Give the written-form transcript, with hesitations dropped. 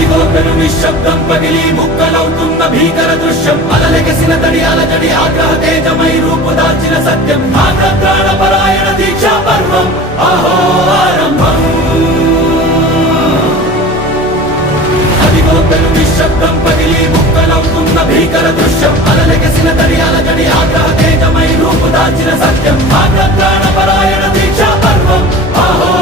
అదిగో పెను నిశ్శబ్దం పగిలి ముక్కలవుతున్న భీకర దృశ్యం అలలెగసిన తడి అలజడి ఆగ్రహ తేజమై రూపుదాల్చిన సత్యం ఆగ్రహ పరాయణ దీక్షా పర్వం అహో ఆరంభం అదిగో పెను నిశ్శబ్దం పగిలి ముక్కలవుతున్న భీకర దృశ్యం అలలెగసిన తడి అలజడి ఆగ్రహ తేజమై రూపుదాల్చిన సత్యం ఆగ్రహ పరాయణ దీక్షా పర్వం అహో